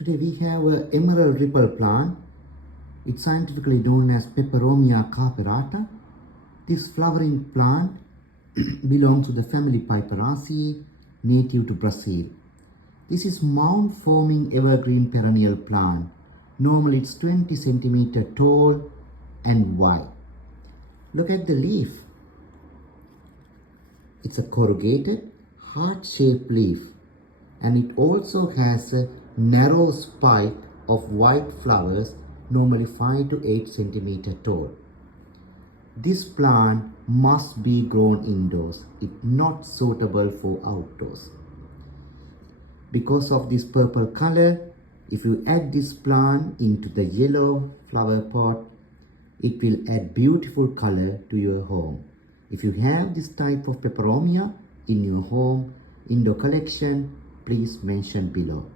Today we have an emerald ripple plant. It's scientifically known as Peperomia carperata. This flowering plant belongs to the family Peperomiaceae, native to Brazil. This is mound-forming evergreen perennial plant. Normally it's 20 centimeter tall and wide. Look at the leaf. It's a corrugated, heart-shaped leaf, and it also has a narrow spike of white flowers, normally 5 to 8 centimeter tall. This plant must be grown indoors. It's not suitable for outdoors. Because of this purple color, if you add this plant into the yellow flower pot, it will add beautiful color to your home. If you have this type of peperomia in your home, indoor collection, please mention below.